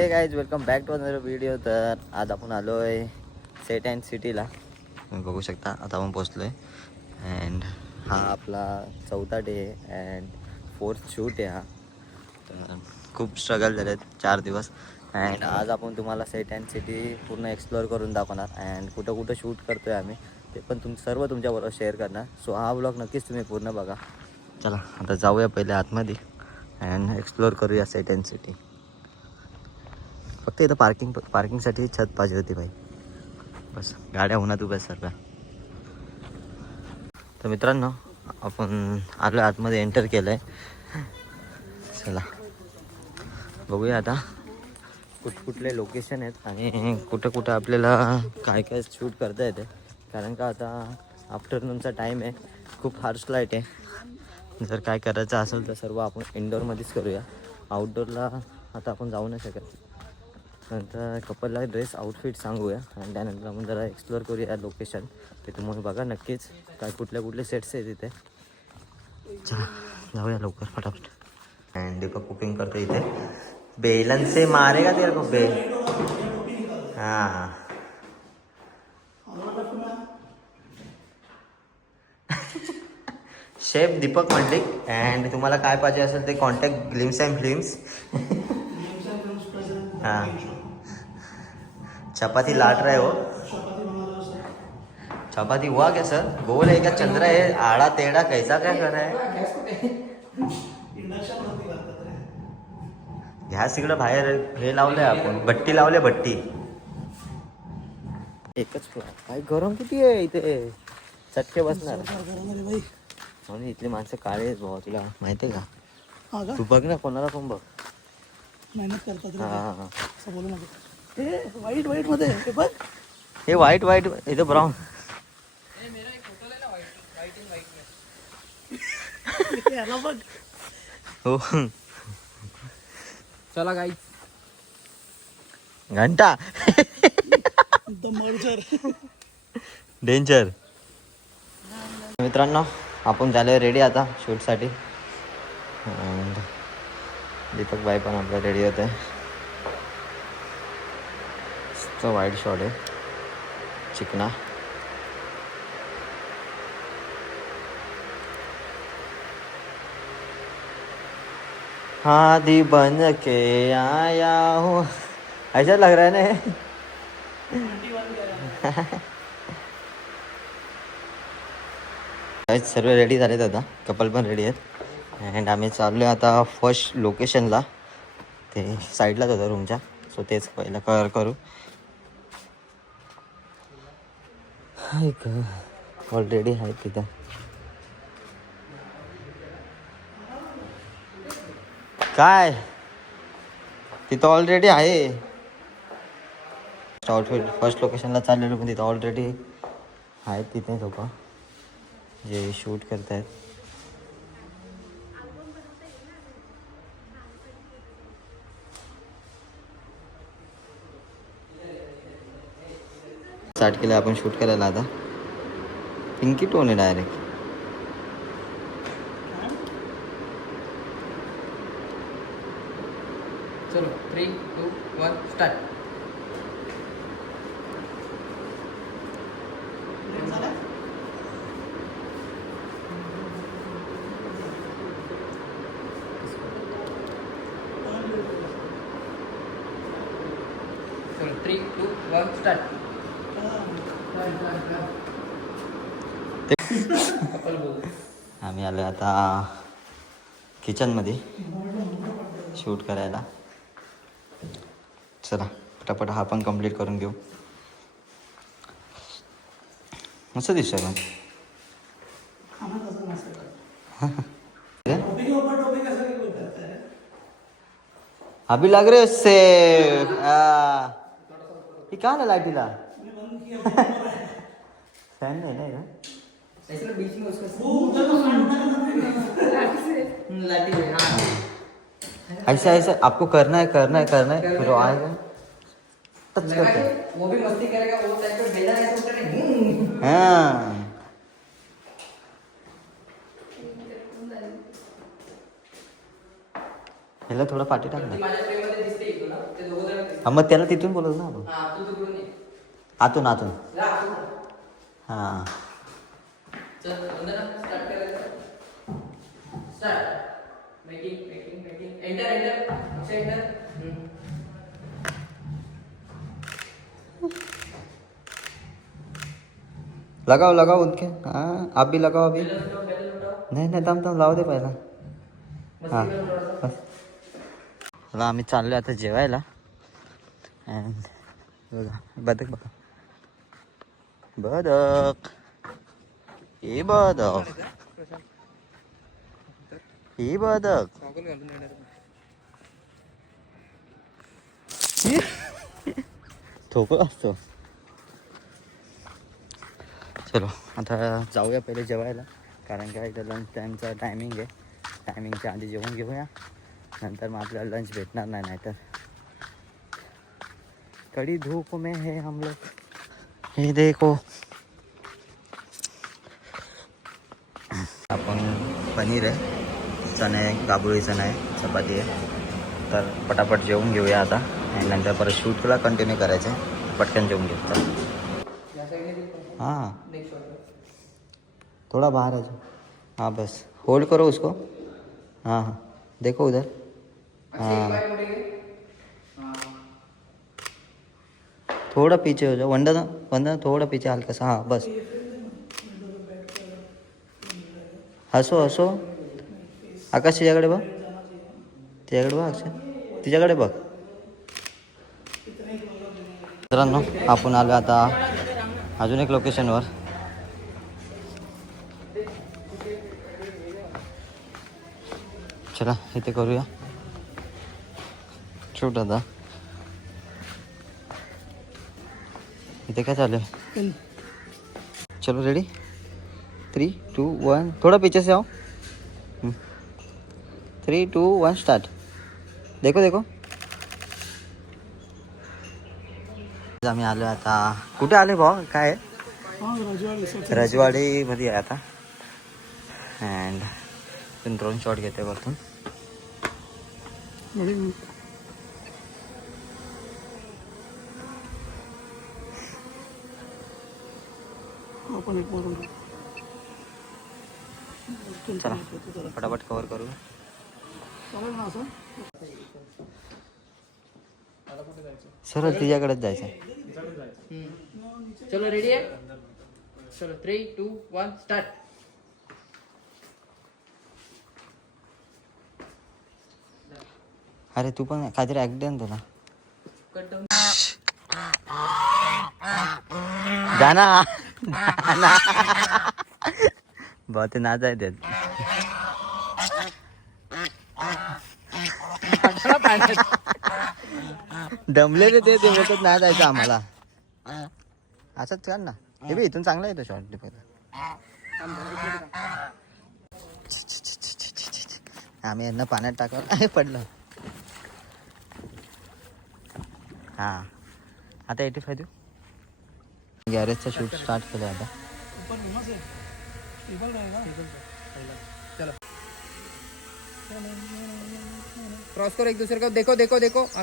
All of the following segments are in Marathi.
हे guys welcome back to another video. तर आज आपण आलो आहे सेट अँड सिटीला. तुम्ही बघू शकता आता आपण पोचलो आहे. अँड हा आपला 4था डे आहे अँड 4th शूट आहे हा. तर खूप स्ट्रगल झाले 4 दिवस. अँड आज आपण तुम्हाला सेट अँड सिटी पूर्ण एक्सप्लोअर करून दाखवणार. अँड कुठं कुठं शूट करतो आहे आम्ही ते पण सर्व तुमच्याबरोबर शेअर करणार. सो हा व्लॉग नक्कीच तुम्ही पूर्ण बघा. चला आता जाऊया पहिले आतमध्ये अँड एक्सप्लोअर करूया सेट अँड सिटी. फक्त इथं पार्किंगसाठी छत पाहिजे होती भाई. बस गाड्या उन्हात उभ्या सर्व. तर मित्रांनो आपण आलो आतमध्ये एंटर केलं आहे. चला बघूया आता कुठले लोकेशन आहेत आणि कुठं कुठं आपल्याला काय काय शूट करता येते. कारण का आता आफ्टरनूनचा टाईम आहे, खूप हार्श लाईट आहे. जर काय करायचं असेल तर सर्व आपण इंडोरमध्येच करूया. आउटडोअरला आता आपण जाऊ नाही शकत. नंतर कपलला ड्रेस आउटफिट सांगूया आणि त्यानंतर आपण जरा एक्सप्लोअर करूया लोकेशन. ते तुम्हाला बघा नक्कीच काय कुठले सेट्स आहेत तिथे. चला जाऊया लवकर फटाफट. अँड दीपक कुकिंग करतो इथे. बेलन से मारेगा तेरे को बे. हां शेफ दीपक मंडलिक. अँड तुम्हाला काय पाहिजे असेल ते कॉन्टॅक्ट ग्लिम्स अँड फिल्म्स. हां चपाती लाट रहे हो. चपाती हुआ क्या सर? गोल है क्या चंद्र है? आड़ा टेढ़ा कैसा क्या कर रहा है? गॅस इकडं बाहेर हे लावलंय आपण, भट्टी लावले भट्टी. एकच काय गरम किती आहे इथे, चटके बसणार. म्हणून इथली माणसं काळे आहेत भाऊ, तुला माहिती आहे का? तू बघ ना कोणाला पण बघ, मेहनत करतात. हां असं बोलू नको. हे वाईट वाईट मध्ये हे बघ, हे वाईट वाईट इथं ब्राऊन. हो चला गाईज घंटा डेंजर. मित्रांनो आपण झालो रेडी आता शूटसाठी. दीपक भाई पण आपलं रेडी होत आहे. वाईट शॉट आहे चिकना. हादी बन के आया हूँ, ऐसा लग रहा है ना. सर्व रेडी झालेत आता, कपल पण रेडी आहेत. अँड आम्ही चाललो आहे आता फर्स्ट लोकेशनला. ते साईडलाच होतं रूमच्या, सो तेच पहिलं कव्हर करू. ऑलरेडी आहे तिथं. काय तिथं ऑलरेडी आहे. आउटफिट फर्स्ट लोकेशनला चाललेलो पण तिथं ऑलरेडी आहेत तिथे लोक जे शूट करत आहेत. स्टार्ट केलं आपण शूट करायला. आता पिंकी टोन आहे डायरेक्ट. चलो 3, 2, 1 स्टार्ट. चलो 3, 2, 1 स्टार्ट. आम्ही आलो आता किचनमध्ये शूट करायला. चला पटापट हा पण कंप्लीट करून घेऊ. मस्त दिसतोय मग. अभी लग रहे उससे ये कहाँ ना लाइटिला फैन नहीं ना यार. बीच में उसका ऐसा ऐसा आपको करना है फिर वो आएगा टच करके. वो भी मस्ती करेगा, वो टाइप पे भेजा है तो नहीं. हाँ ह्याला थोडा पाठी टाक ना. माझ्या ट्रेमध्ये दिसते इकडून ना, ते दोघं जण दिसतात. हा, मग त्याला तिथून बोलवलं ना आपण. हा, तू तिकडून ये. आतून आतून. जा, आतून. हां चल, वंदना, start करायचं. Start. Making. Enter. अक्षय, enter. लगाओ उनके. हाँ आप भी लगाओ अभी. Bells उठाओ. नाही थांब लावू दे पहिला. मस्ती हां करू थोडंसं. बस. चला आम्ही चाललो आता जेवायला. अँड बघा बदक बघा. बदक. ही बदक. ही बदक. ठोकळ असतो. चलो आता जाऊया पहिले जेवायला, कारण काय इथं लंच टाईमचा टायमिंग आहे. टायमिंगच्या आधी जेवून घेऊया, नंतर मग आपल्याला लंच भेटणार नाही. नाहीतर कड़ी धूप में है हम लोग. हे देखो आपण पनीर आहे, चणे, गाबुळी चणा आहे, चपाती आहे. तर पटापट जेवून घेऊया आता, आणि नंतर परत शूटला कंटिन्यू करायचं आहे. पटकन जेवून घेऊ. या साईडने देऊ का? हाँ Next one. थोड़ा बाहर है जो. हाँ बस होल्ड करो उसको. हाँ देखो उधर. अक्षय, एक bite मोठी घे. हाँ. थोड़ा पीछे हो जाओ. वंदना थोड़ा पीछे हल्का सा. हाँ बस. हसो. आकाश तिच्याकडे बघ. अक्षय तिच्याकडे बघ. मित्रांनो आपण आलो आता अजून एक लोकेशनवर. चला इथे करूया शूट. आता इथे काय चालू आहे. चलो रेडी. 3, 2, 1. थोड़ा पीछे से आओ. 3, 2, 1 स्टार्ट. देखो. आम्ही आलो आता. कुठे आले भाऊ? काय रजवाडी मध्ये आहे आता. अँड ड्रोन शॉट घेते वरतून. चला फटाफट कव्हर करू. सरळ तिच्याकडेच जायचं. चलो रेडी आहे. चलो 3, 2, 1 स्टार्ट. अरे तू पण काहीतरी ऍक्ट दे ना तुला. Cut down. जाना बहुत नाच आहे त्यात. दमलेले ते बोलतात नाही जायचं आम्हाला. असंच कर ना. हे बी इथून चांगला येतो शॉर्ट. आम्ही यांना पाण्यात टाकलं पडलं. हा आता 85 देऊ. गॅरेजचा शूट स्टार्ट केलं आता. क्रॉस करो एक दूसरे को. देखो.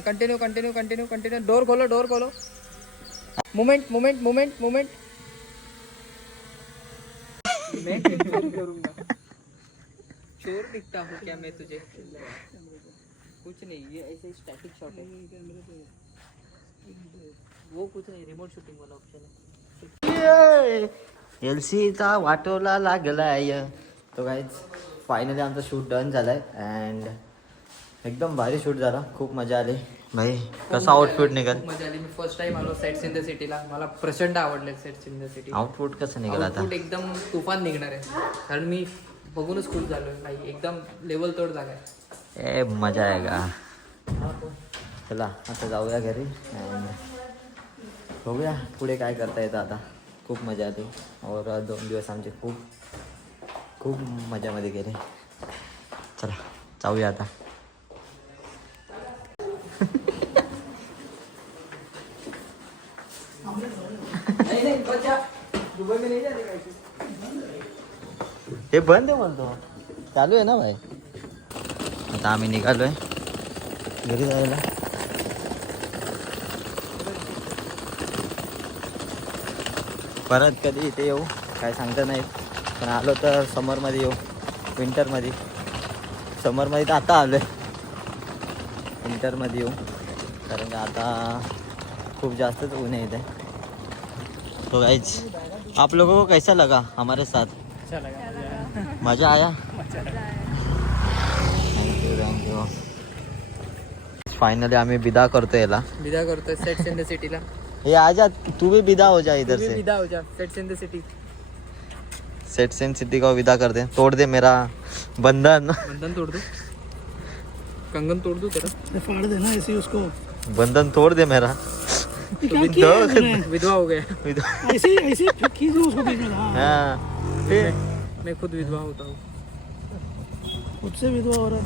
कंटिन्यू. डोर खोलो. मोमेंट. मैं कंट्रोल करूंगा. चोर दिखता हूँ क्या मैं तुझे? कुछ नहीं, ये ऐसे स्टैटिक शॉट है. वो कुछ नहीं, रिमोट शूटिंग वाला ऑप्शन है. एलसीचा वाटोला लागलाय. तो गाईज फायनली आमचा शूट डन झालाय. अँड एकदम भारी शूट झाला. खूप मजा आली भाई. कसा आउटफिट निघाल? मजा आली. मी फर्स्ट टाइम आलो सेट्स इन द सिटीला. मला प्रचंड आवडले sets in the city. Outfit कसं निघाल आता? आउटपुट एकदम तुफान निघणार आहे, कारण मी बघूनच खुश झालोय भाई. एकदम लेवल तोड जागा आहे. ए मजा आहे का? चला आता जाऊया घरी. अँड बघूया पुढे काय करता येतं आता. खूप मजा आली. और 2 दिवस आमचे खूप मजामध्ये गेले. चला जाऊया आता. हे बंद आहे म्हणतो. चालू आहे ना भाई. आता आम्ही निघालोय. घरी जायला. परत कधी इथे येऊ काय सांगता नाही, पण आलो तर समरमध्ये येऊ, विंटरमध्ये. समरमध्ये तर आता आलो आहे, विंटरमध्ये येऊ, कारण का आता खूप जास्तच ऊन आहे इथे. तो गाइस, आप लोगों को कैसा लगा हमारे साथ? अच्छा लगा. मजा आया. थँक्यू. फायनली आम्ही विदा करतो याला. विदा करतोय सेट्स इन द सिटीला. ये आजा, तू भी विदा हो जा इधर से. विदा हो जा sets in the city. Set Sen city को विदा कर दे. तोड़ दे मेरा बंधन. बंधन तोड़ दो, कंगन तोड़ दो तेरा. फाड़ देना ऐसे ही उसको. बंधन तोड़ दे मेरा. ये क्या किया है तूने? विधवा हो गया. ऐसे ही खींच दो उसको बीच में. हाँ, हाँ, फिर मैं खुद विधवा होता हूँ. खुद से विधवा हो रहा है.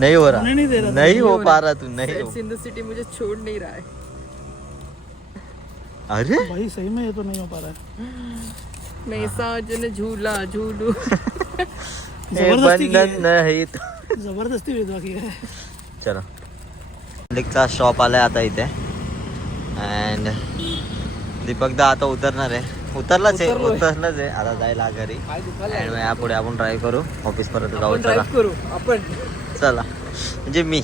नहीं हो रहा, होने नहीं दे रहा. नहीं हो पा रहा तू. नहीं हो. सेट्स इन द सिटी मुझे छोड़ नहीं रहा है. अरे भाई सही में ये तो नहीं हो पा रहा है. मैं साजन झूला झूलू. जबरदस्ती की बंधन है. नहीं तो. जबरदस्ती विधवा की है. चलो, दीपकचा शॉप आलाय आता इथे. अँड दीपक दा आता उतरणार आहे. उतरलाच आहे आता जायला घरी. अँड यापुढे आपण ड्राईव्ह करू ऑफिस पर्यंत जाऊ. आपण चला ड्राईव्ह करू आपण. चला, म्हणजे मी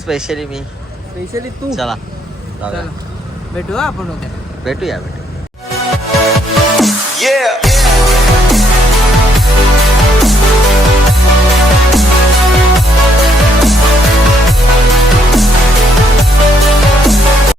स्पेशली मी. स्पेशली तू. चला जाऊया. चला भेटू आपण उद्या. भेटूया.